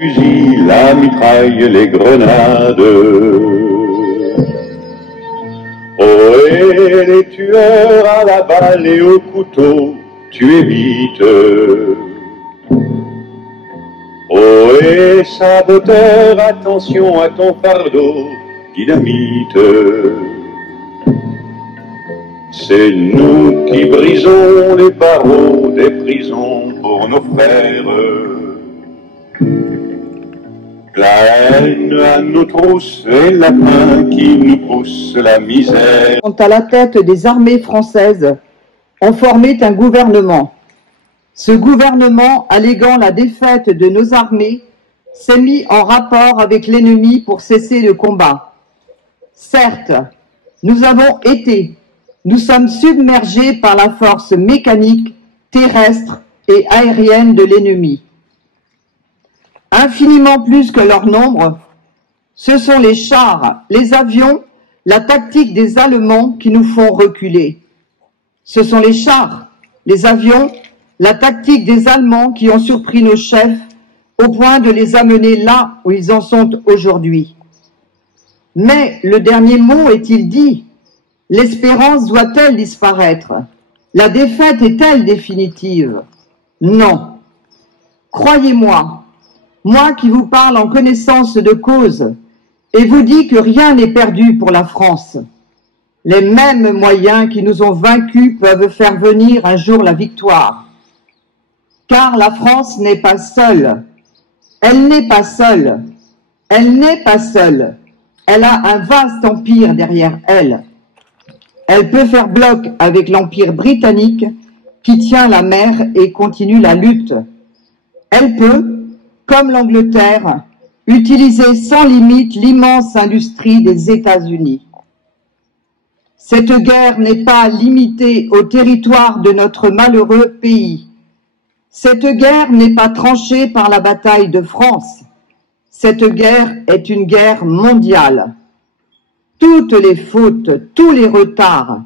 Fusil, la mitraille, les grenades. Oh, et les tueurs à la balle et au couteau, tu évites. Oh, et saboteur, attention à ton fardeau, dynamite. C'est nous qui brisons les barreaux des prisons pour nos frères. La haine à nos trousses et la faim qui nous pousse la misère. À la tête des armées françaises, ont formé un gouvernement. Ce gouvernement, alléguant la défaite de nos armées, s'est mis en rapport avec l'ennemi pour cesser le combat. Certes, nous sommes submergés par la force mécanique, terrestre et aérienne de l'ennemi. Infiniment plus que leur nombre, ce sont les chars, les avions, la tactique des Allemands qui nous font reculer. Ce sont les chars, les avions, la tactique des Allemands qui ont surpris nos chefs au point de les amener là où ils en sont aujourd'hui. Mais le dernier mot est-il dit? L'espérance doit-elle disparaître? La défaite est-elle définitive? Non. Croyez-moi, moi qui vous parle en connaissance de cause et vous dis que rien n'est perdu pour la France. Les mêmes moyens qui nous ont vaincus peuvent faire venir un jour la victoire. Car la France n'est pas seule. Elle n'est pas seule. Elle n'est pas seule. Elle a un vaste empire derrière elle. Elle peut faire bloc avec l'empire britannique qui tient la mer et continue la lutte. Elle peut, comme l'Angleterre, utiliser sans limite l'immense industrie des États-Unis. Cette guerre n'est pas limitée au territoire de notre malheureux pays. Cette guerre n'est pas tranchée par la bataille de France. Cette guerre est une guerre mondiale. Toutes les fautes, tous les retards,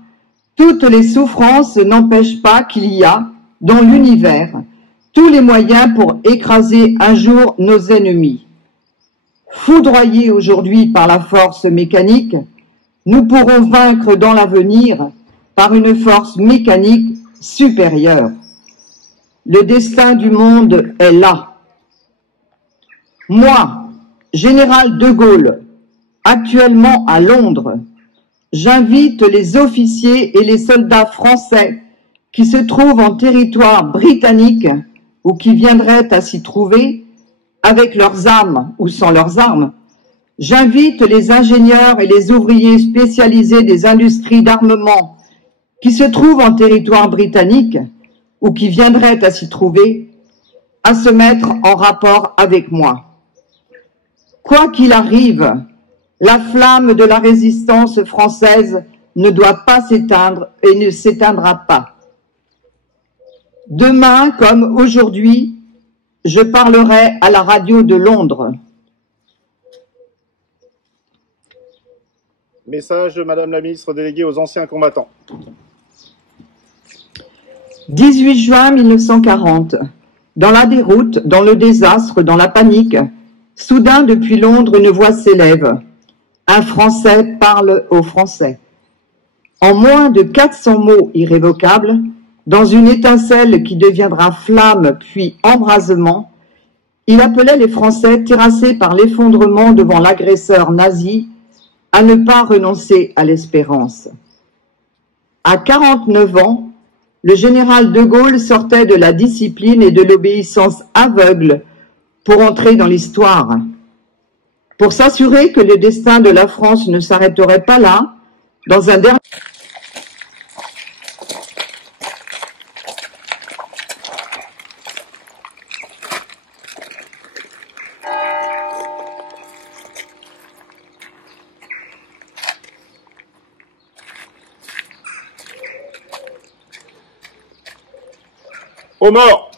toutes les souffrances n'empêchent pas qu'il y a, dans l'univers, tous les moyens pour écraser un jour nos ennemis. Foudroyés aujourd'hui par la force mécanique, nous pourrons vaincre dans l'avenir par une force mécanique supérieure. Le destin du monde est là. Moi, général de Gaulle, actuellement à Londres, j'invite les officiers et les soldats français qui se trouvent en territoire britannique ou qui viendraient à s'y trouver, avec leurs armes ou sans leurs armes. J'invite les ingénieurs et les ouvriers spécialisés des industries d'armement qui se trouvent en territoire britannique ou qui viendraient à s'y trouver, à se mettre en rapport avec moi. Quoi qu'il arrive, la flamme de la résistance française ne doit pas s'éteindre et ne s'éteindra pas. Demain, comme aujourd'hui, je parlerai à la radio de Londres. Message de Madame la ministre déléguée aux anciens combattants. 18 juin 1940. Dans la déroute, dans le désastre, dans la panique, soudain depuis Londres une voix s'élève. Un Français parle aux Français. En moins de 400 mots irrévocables, dans une étincelle qui deviendra flamme puis embrasement, il appelait les Français terrassés par l'effondrement devant l'agresseur nazi à ne pas renoncer à l'espérance. À 49 ans, le général de Gaulle sortait de la discipline et de l'obéissance aveugle pour entrer dans l'histoire. Pour s'assurer que le destin de la France ne s'arrêterait pas là, dans un dernier... Aux morts!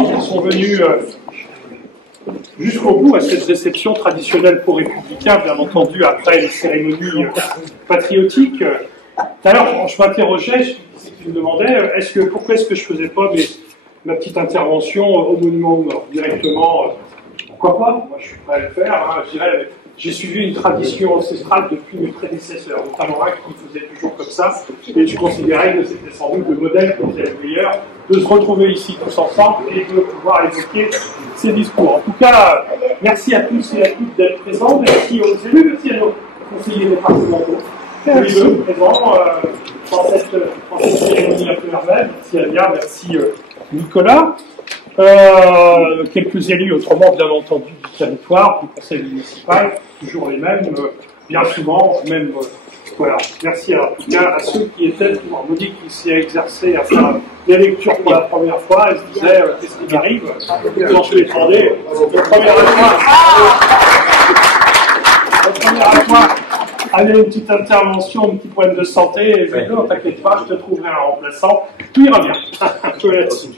Qui sont venus jusqu'au bout à cette réception traditionnelle pour républicain, bien entendu, après les cérémonies patriotiques. D'ailleurs, je m'interrogeais, je me demandais, pourquoi est-ce que je faisais pas ma petite intervention au monument aux morts directement? Pourquoi pas? Moi, je suis prêt à le faire. Hein, je dirais, j'ai suivi une tradition ancestrale depuis mes prédécesseurs, notamment un qui faisait toujours comme ça, et je considérais que c'était sans doute le modèle qui était le meilleur de se retrouver ici tous ensemble et de pouvoir évoquer ces discours. En tout cas, merci à tous et à toutes d'être présents, merci aux élus, merci à nos conseillers départementaux, tous les présents dans cette cérémonie un peu merveille. Merci Alia, merci Nicolas. Quelques élus autrement, bien entendu, du territoire, du conseil municipal, toujours les mêmes, bien souvent, même, voilà. Merci en tout cas à ceux qui étaient, on me dit qu'il s'est exercé à faire des lectures pour la première fois, et se disait, qu'est-ce qui m'arrive? Quand je l'ai demandé, le premier adjoint avait une petite intervention, un petit problème de santé, et je lui ai dit, non, t'inquiète pas, je te trouverai un remplaçant, tout ira bien. Un peu là-dessus.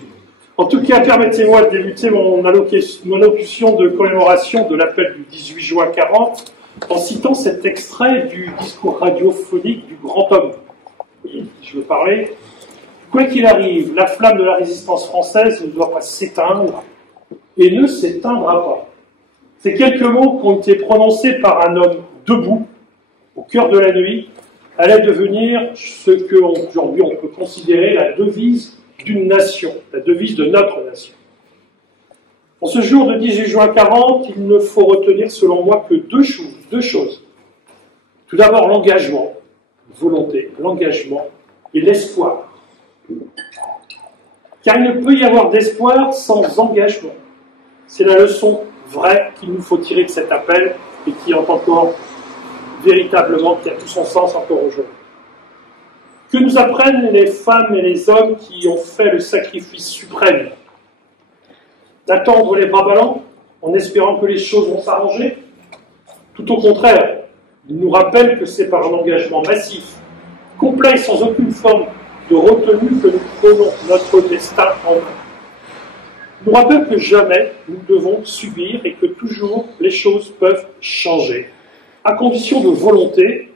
En tout cas, permettez-moi de débuter mon allocution de commémoration de l'appel du 18 juin 40 en citant cet extrait du discours radiophonique du grand homme. Je veux parler. Quoi qu'il arrive, la flamme de la résistance française ne doit pas s'éteindre et ne s'éteindra pas. Ces quelques mots qui ont été prononcés par un homme debout, au cœur de la nuit, allaient devenir ce qu'aujourd'hui on peut considérer la devise d'une nation, la devise de notre nation. En ce jour de 18 juin 40, il ne faut retenir selon moi que deux choses. Tout d'abord l'engagement, la volonté, l'engagement et l'espoir. Car il ne peut y avoir d'espoir sans engagement. C'est la leçon vraie qu'il nous faut tirer de cet appel et qui est encore véritablement, qui a tout son sens encore aujourd'hui. Que nous apprennent les femmes et les hommes qui ont fait le sacrifice suprême d'attendre les bras ballants en espérant que les choses vont s'arranger? Tout au contraire, ils nous rappellent que c'est par un engagement massif, complet et sans aucune forme de retenue que nous prenons notre destin en main. Ils nous rappellent que jamais nous devons subir et que toujours les choses peuvent changer, à condition de volonté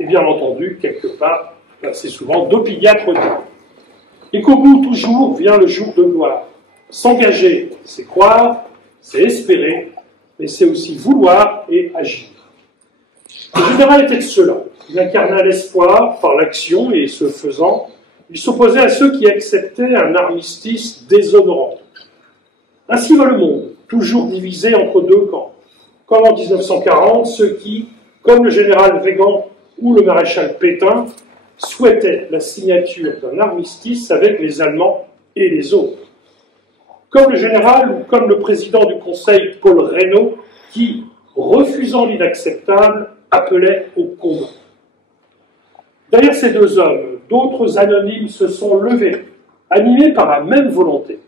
et bien entendu, quelque part, assez souvent, d'opiniâtre temps. Et qu'au bout, toujours, vient le jour de gloire. S'engager, c'est croire, c'est espérer, mais c'est aussi vouloir et agir. Le général était cela. Il incarna l'espoir par l'action et ce faisant, il s'opposait à ceux qui acceptaient un armistice déshonorant. Ainsi va le monde, toujours divisé entre deux camps. Comme en 1940, ceux qui, comme le général Weygand ou le maréchal Pétain, souhaitaient la signature d'un armistice avec les Allemands et les autres. Comme le général ou comme le président du Conseil, Paul Reynaud, qui, refusant l'inacceptable, appelait au combat. Derrière ces deux hommes, d'autres anonymes se sont levés, animés par la même volonté.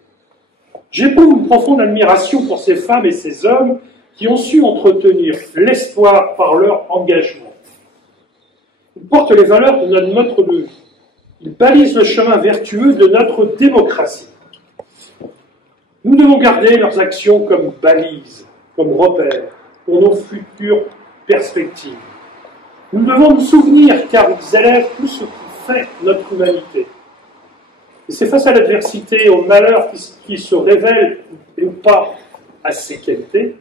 J'éprouve une profonde admiration pour ces femmes et ces hommes qui ont su entretenir l'espoir par leur engagement. Ils portent les valeurs de notre mode de vie. Ils balisent le chemin vertueux de notre démocratie. Nous devons garder leurs actions comme balises, comme repères, pour nos futures perspectives. Nous devons nous souvenir, car ils élèvent tout ce qui fait notre humanité. Et c'est face à l'adversité et au malheur qui se révèlent ou pas à ces qualités,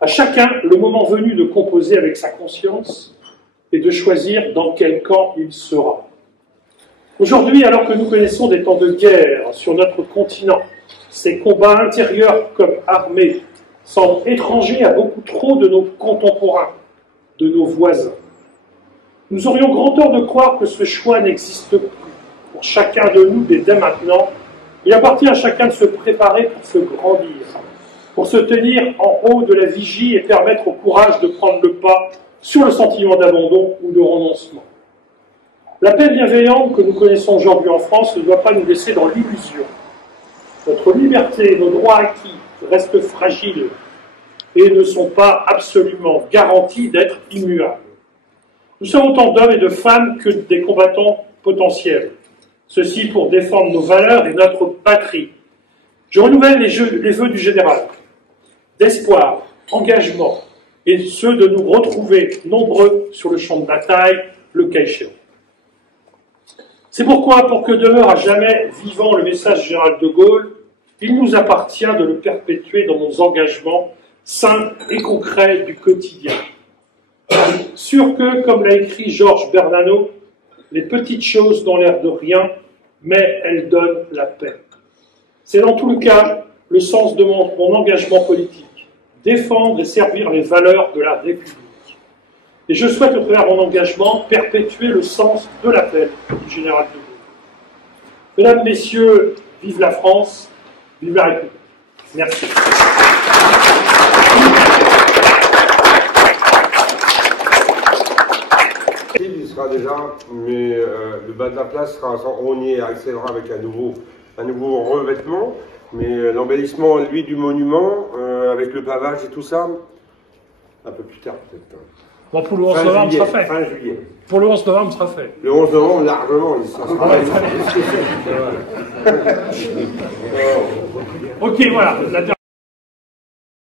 à chacun le moment venu de composer avec sa conscience et de choisir dans quel camp il sera. Aujourd'hui, alors que nous connaissons des temps de guerre sur notre continent, ces combats intérieurs comme armés semblent étrangers à beaucoup trop de nos contemporains, de nos voisins. Nous aurions grand tort de croire que ce choix n'existe plus. Pour chacun de nous, dès maintenant, il appartient à chacun de se préparer pour se grandir, pour se tenir en haut de la vigie et permettre au courage de prendre le pas sur le sentiment d'abandon ou de renoncement. La paix bienveillante que nous connaissons aujourd'hui en France ne doit pas nous laisser dans l'illusion. Notre liberté, nos droits acquis restent fragiles et ne sont pas absolument garantis d'être immuables. Nous sommes autant d'hommes et de femmes que des combattants potentiels. Ceci pour défendre nos valeurs et notre patrie. Je renouvelle les vœux du général, d'espoir, engagement, et ceux de nous retrouver nombreux sur le champ de bataille, le cas échéant. C'est pourquoi, pour que demeure à jamais vivant le message du général de Gaulle, il nous appartient de le perpétuer dans nos engagements simples et concrets du quotidien. Sûr que, comme l'a écrit Georges Bernanos, les petites choses n'ont l'air de rien, mais elles donnent la paix. C'est dans tout le cas le sens de mon engagement politique, défendre et servir les valeurs de la République. Et je souhaite, au travers mon engagement, perpétuer le sens de l'appel du général de Gaulle. Mesdames, Messieurs, vive la France, vive la République. Merci. Il sera déjà, mais le bas de la place sera, on y accédera avec un nouveau revêtement, mais l'embellissement, lui, du monument, avec le pavage et tout ça, un peu plus tard peut-être. Bon, pour le 11 novembre, sera fait. Fin juillet. Pour le 11 novembre, sera fait. Le 11 novembre, largement, il sera Ok, voilà.